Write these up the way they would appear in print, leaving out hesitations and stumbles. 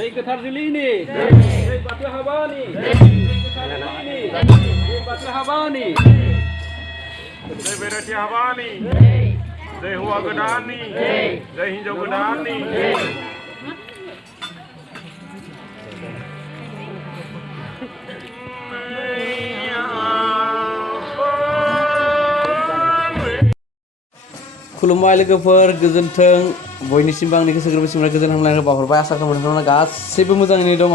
Jai Ketar Juli ni, Jai Batu Haba ni, Jai Ketar Juli ni, Jai Batu Haba ni, Jai Berati Haba ni, Jai Hua Gedan ni, Jai Hinjau Gedan ni. खुलुमबाय लोगोफोर गोजोन्थों बयनिसिमबो आंनि गोसो गोरबोनिफ्राय गोजोन हामलायनायखौ बावहरबाय आसा खालामो नोंथांमोना गासैबो मोजाङैनो दङ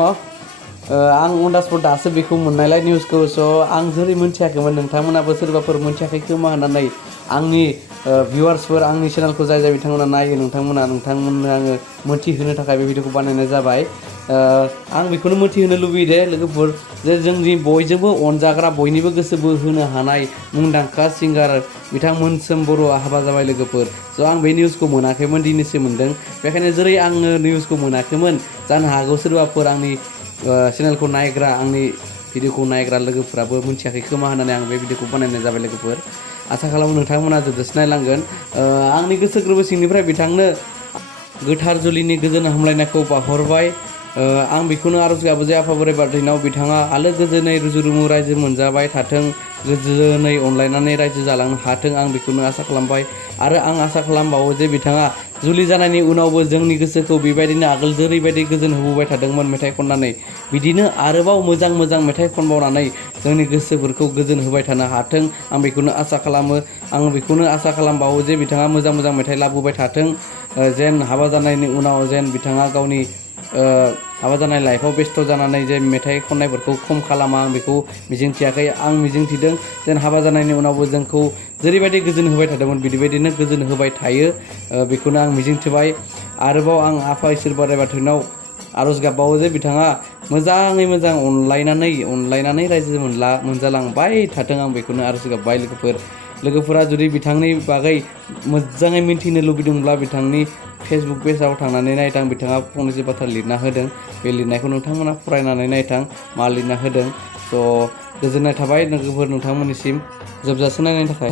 आं अन दा स्पट दासो बेखौ मोननायलाय निउसखौ आं जेरै मोनथियाखैमोन नोंथांमोनाबो सोरबाफोर मोनथियाखै खोमा होननानै आंनि भिउवार्सफोर आंनि चेनेलखौ जाय जाय बिथांमोना नायो नोंथांमोननो आङो मोनथिहोनो थाखाय बे भिडिअखौ बानायनाय जाबाय आं बेखौनो मोनथिहोनो लुबैयो दे लोगोफोर जे जोंनि बयजोंबो अनजाग्रा बयनिबो गोसो बोहोनो हानाय मुंदांखा सिंगार बिथां मोनसोम बर'आ हाबा जाबाय लोगोफोर आं बे निउसखौ मोनाखैमोन दिनैसो मोनदों बेखायनो जेरै आङो निउसखौ मोनाखैमोन जानो हागौ सोरबाफोर आंनि चेनेलखौ नायग्रा आंनि भिडिअखौ नायग्रा लोगोफोराबो मोनथियाखै खोमा होननानै आं बे भिडिअखौ बानायनाय जाबाय लोगोफोर आसा खालामो नोंथांमोना जोबजासिम नायलांगोन आंनि गोसो गोरबो सिंनिफ्राय बिथांनो गोथार जुलिनि गोजोन हामलायनायखौ बावहरबाय आं बेखौनो आरज गाबो जे आफा बोराइ बाथौनाव बिथाङा आलो गोजोनै रुजु रुमु रायजो मोनजाबाय थाथों गोजोनै अनलायनानै रायजो जालांनो हाथों आं बेखौनो आसा खालामबाय आरो आं आसा खालामबावो जे बिथाङा जुलि जानायनि उनावबो जोंनि गोसोखौ बेबायदिनो आगोल जेरैबायदि गोजोन होबोबाय थादोंमोन मेथाइ खननानै बिदिनो आरोबाव मोजां मोजां मेथाइ खनबावनानै जोंनि गोसोफोरखौ गोजोन होबाय थानो हाथों आं बेखौनो आसा खालामो आं बेखौनो आसा खालामबावो जे बिथाङा मोजां मोजां मेथाइ लाबोबाय थाथों जेन हाबा जानायनि उनाव जेन बिथाङा गावनि हाबा जानाय लाइफआव बेस्थ' जानानै जे मेथाइ खननायफोरखौ खम खालामा आं बेखौ मिजिंथियाखै आं मिजिंथिदों जेन हाबा जानायनि उनावबो जोंखौ जेरैबायदि गोजोन होबाय थादोंमोन बिदिबायदिनो गोजोन होबाय थायो बेखौनो आं मिजिंथिबाय आरोबाव आं आफा इसोर बोराइ बाथौनाव आरज गाबबावो जे बिथाङा मोजाङै मोजां अनलायनानै रायजो मोनजालांबाय थाथों आं बेखौनो आरज गाबबाय लोगोफोरा जुदि बिथांनि बागै मोजाङै मिन्थिनो लुबैदोंब्ला बिथांनि फेसबुक पेजाव थांनानै नायथां बिथाङा फंनैसो बाथ्रा लिरना होदों बे लिरनायखौ नोंथांमोना फरायनानै नायथां मा लिरना होदों गोजोननाय थाबाय लोगोफोर नोंथांमोननिसिम जोबजासिम नायनायनि थाखाय